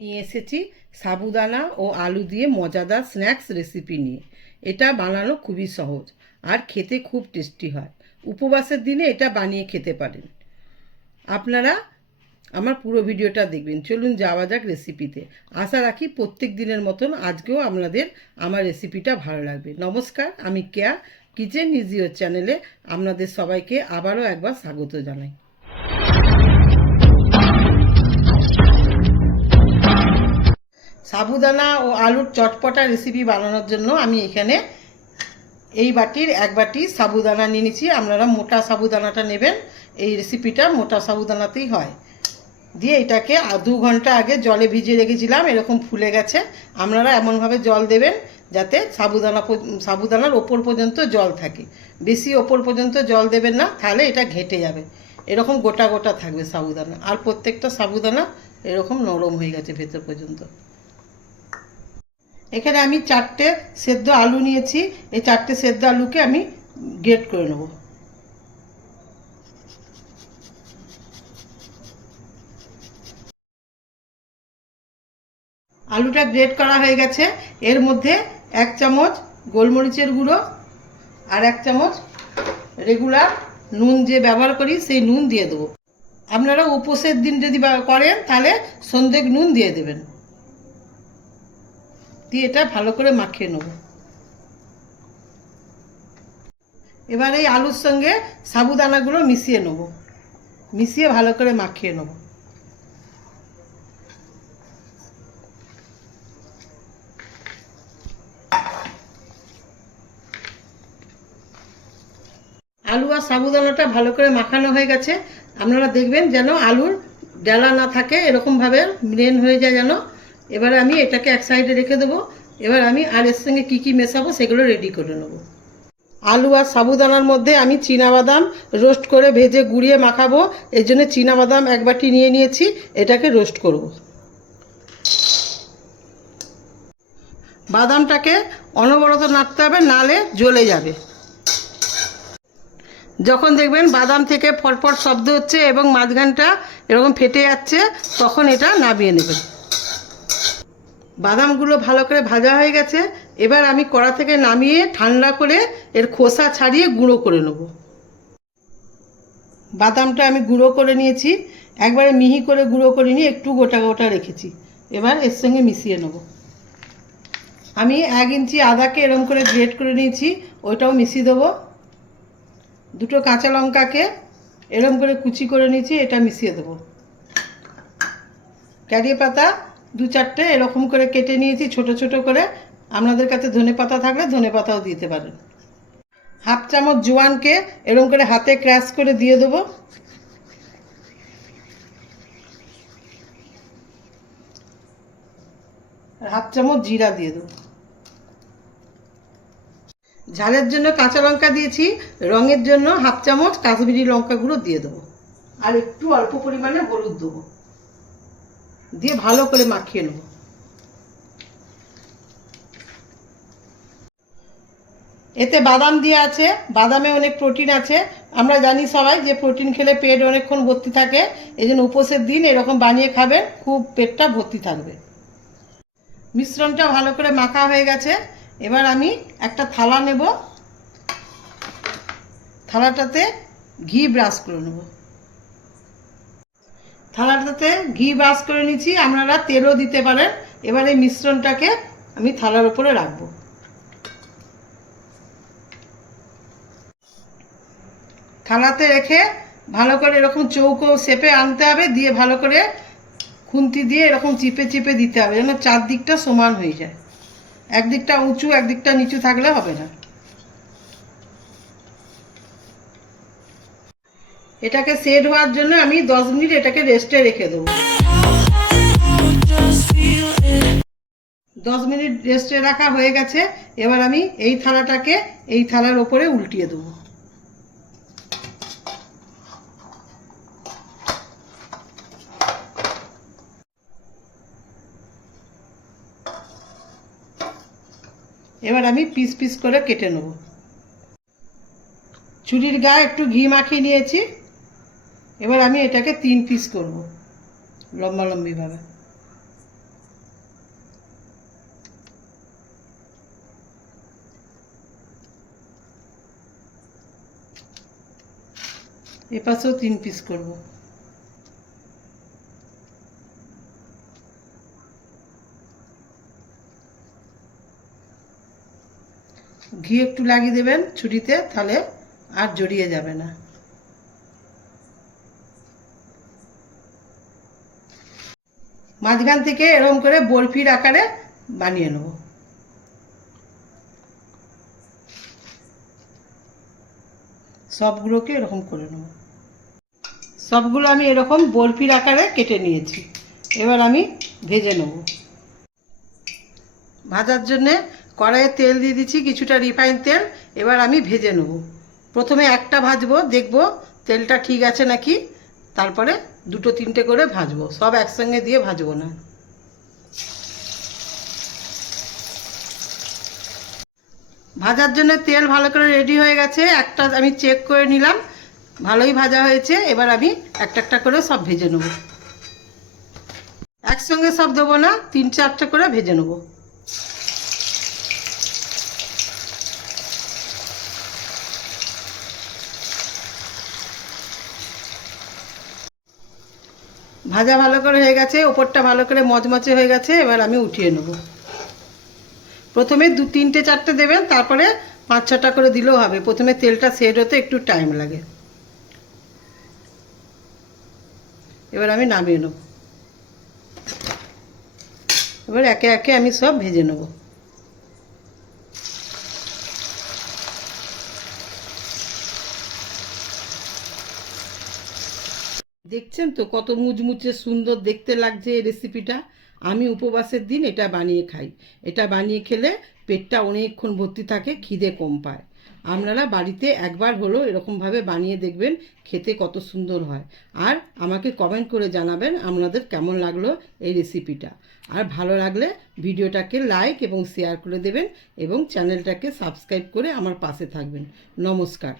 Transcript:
নিয়ে এসেছি সাবুদানা ও আলু দিয়ে মজাদার স্ন্যাক্স রেসিপি নিয়ে। এটা বানানো খুবই সহজ আর খেতে খুব টেস্টি হয়। উপবাসের দিনে এটা বানিয়ে খেতে পারেন। আপনারা আমার পুরো ভিডিওটা দেখবেন। চলুন যাওয়া যাক রেসিপিতে। আশা রাখি প্রত্যেক দিনের মতন আজকেও আপনাদের আমার রেসিপিটা ভালো লাগবে। নমস্কার, আমি কেয়া কিচেন ইজ ইওর চ্যানেলে আপনাদের সবাইকে আবারও একবার স্বাগত জানাই। সাবুদানা ও আলুর চটপটা রেসিপি বানানোর জন্য আমি এখানে এই বাটির এক বাটি সাবুদানা নিয়ে নিচ্ছি। আপনারা মোটা সাবুদানাটা নেবেন, এই রেসিপিটা মোটা সাবুদানাতেই হয়। দিয়ে এটাকে 2 ঘন্টা আগে জলে ভিজিয়ে রেখেছিলাম, এরকম ফুলে গেছে। আপনারা এমনভাবে জল দেবেন যাতে সাবুদানার ওপর পর্যন্ত জল থাকে। বেশি ওপর পর্যন্ত জল দেবেন না, তাহলে এটা ঘেঁটে যাবে। এরকম গোটা গোটা থাকবে সাবুদানা, আর প্রত্যেকটা সাবুদানা এরকম নরম হয়ে গেছে ভেতর পর্যন্ত। এখানে আমি 4টে সেদ্ধ আলু নিয়েছি। এই 4টে সেদ্ধ আলুকে আমি গ্রেট করে নেব। আলুটা গ্রেট করা হয়ে গেছে। এর মধ্যে 1 চামচ গোলমরিচের গুঁড়ো আর 1 চামচ রেগুলার নুন যে ব্যবহার করি সেই নুন দিয়ে দেবো। আপনারা উপোসের দিন যদি করেন তাহলে সন্ধ্যে নুন দিয়ে দেবেন। দিয়ে এটা ভালো করে মাখিয়ে নেব। এবার এই আলুর সঙ্গে সাবুদানাগুলো মিশিয়ে নেব, মিশিয়ে ভালো করে মাখিয়ে নেব। আলু আর সাবুদানাটা ভালো করে মাখানো হয়ে গেছে। আপনারা দেখবেন যেন আলুর ডালা না থাকে, এরকমভাবে ব্লেন্ড হয়ে যায় যেন। এবার আমি এটাকে এক সাইডে রেখে দেবো। এবার আমি আর এর সঙ্গে কী কী মেশাবো সেগুলো রেডি করে নেব। আলু আর সাবুদানার মধ্যে আমি চীনাবাদাম রোস্ট করে ভেজে গুঁড়িয়ে মাখাবো। এর জন্য চীনাবাদাম 1 বাটি নিয়ে নিয়েছি, এটাকে রোস্ট করব। বাদামটাকে অনবরত নাড়তে হবে, নালে জ্বলে যাবে। যখন দেখবেন বাদাম থেকে ফটফট শব্দ হচ্ছে এবং মাঝখানটা এরকম ফেটে যাচ্ছে, তখন এটা নামিয়ে নেবেন। বাদামগুলো ভালো করে ভাজা হয়ে গেছে। এবার আমি কড়া থেকে নামিয়ে ঠান্ডা করে এর খোসা ছাড়িয়ে গুঁড়ো করে নেব। বাদামটা আমি গুঁড়ো করে নিয়েছি, একবারে মিহি করে গুঁড়ো করে নিয়ে একটু গোটা গোটা রেখেছি। এবার এর সঙ্গে মিশিয়ে নেব। আমি 1 ইঞ্চি আদাকে এরকম করে গ্রেট করে নিয়েছি, ওইটাও মিশিয়ে দেবো। 2টো কাঁচা লঙ্কাকে এরকম করে কুচি করে নিয়েছি, এটা মিশিয়ে দেবো। কারি পাতা 2-4টে এরকম করে কেটে নিয়েছি ছোট ছোট করে। আপনাদের কাছে ধনে পাতা থাকলে ধনে পাতাও দিতে পারেন। 1/2 চামচ জোয়ানকে এরকম করে হাতে ক্র্যাশ করে দিয়ে দেবো। আর 1/2 চামচ জিরা দিয়ে দেবো। ঝালের জন্য কাঁচা লঙ্কা দিয়েছি, রঙের জন্য 1/2 চামচ কাশ্মীরি লঙ্কা গুঁড়ো দিয়ে দেবো। আর একটু অল্প পরিমাণে হলুদ দেবো, দিয়ে ভালো করে মাখিয়ে নেব। এতে বাদাম দিয়ে আছে, বাদামে অনেক প্রোটিন আছে। আমরা জানি সবাই যে প্রোটিন খেলে পেট অনেকক্ষণ ভর্তি থাকে। এই জন্য উপোসের দিন এরকম বানিয়ে খাবেন, খুব পেটটা ভর্তি থাকবে। মিশ্রণটা ভালো করে মাখা হয়ে গেছে। এবার আমি একটা থালা নেব, থালাটাতে ঘি ব্রাশ করে নেব। থালাটাতে ঘি ব্রাশ করে নিচ্ছি, আপনারা তেলও দিতে পারেন। এবার এই মিশ্রণটাকে আমি থালার উপরে রাখবো। থালাতে রেখে ভালো করে এরকম চৌকো শেপে আনতে হবে, দিয়ে ভালো করে খুন্তি দিয়ে এরকম চিপে চিপে দিতে হবে যেন চারদিকটা সমান হয়ে যায়। একদিকটা উঁচু একদিকটা নিচু থাকলে হবে না। এটাকে সেট হওয়ার জন্য আমি 10 মিনিট এটাকে রেস্টে রেখে দেবো। 10 মিনিট রেস্টে রাখা হয়ে গেছে। এবার আমি এই থালাটাকে এই থালার ওপরে উল্টিয়ে দেবো। এবার আমি পিস পিস করে কেটে নেব। ছুরির গায়ে একটু ঘি মাখিয়ে নিয়েছি। এবার আমি এটাকে 3 পিস করব লম্বা লম্বিভাবে। এপাশেও 3 পিস করব। ঘি একটু লাগিয়ে দেবেন ছুরিতে, তাহলে আর জড়িয়ে যাবে না। মাঝখান থেকে এরকম করে বরফির আকারে বানিয়ে নেব। সবগুলোকে এরকম করে নেব। সবগুলো আমি এরকম বরফির আকারে কেটে নিয়েছি। এবার আমি ভেজে নেব। ভাজার জন্যে কড়াইয়ে তেল দিয়ে দিচ্ছি, কিছুটা রিফাইন তেল। এবার আমি ভেজে নেব। প্রথমে একটা ভাজবো, দেখব তেলটা ঠিক আছে নাকি, তারপরে 2-3টে করে ভাজবো, সব একসঙ্গে দিয়ে ভাজবো না। ভাজার জন্য তেল ভালো করে রেডি হয়ে গেছে। একটা আমি চেক করে নিলাম, ভালোই ভাজা হয়েছে। এবার আমি একটা একটা করে সব ভেজে নেব। একসঙ্গে সব দেবো না, 3-4টে করে ভেজে নেব। ভাজা ভালো করে হয়ে গেছে, ওপরটা ভালো করে মচমচে হয়ে গেছে। এবার আমি উঠিয়ে নেব। প্রথমে 2-3-4টে দেবেন, তারপরে 5-6টা করে দিলেও হবে। প্রথমে তেলটা সেট হতে একটু টাইম লাগে। এবার আমি নামিয়ে নেব। এবার একে একে আমি সব ভেজে নেব। দেখছেন তো কত মুচমুচে সুন্দর দেখতে লাগছে এই রেসিপিটা। আমি উপবাসের দিন এটা বানিয়ে খাই। এটা বানিয়ে খেলে পেটটা অনেকক্ষণ ভর্তি থাকে, খিদে কম পায়। আপনারা বাড়িতে একবার হলেও এরকমভাবে বানিয়ে দেখবেন, খেতে কত সুন্দর হয়। আর আমাকে কমেন্ট করে জানাবেন আপনাদের কেমন লাগলো এই রেসিপিটা। আর ভালো লাগলে ভিডিওটাকে লাইক এবং শেয়ার করে দেবেন, এবং চ্যানেলটাকে সাবস্ক্রাইব করে আমার পাশে থাকবেন। নমস্কার।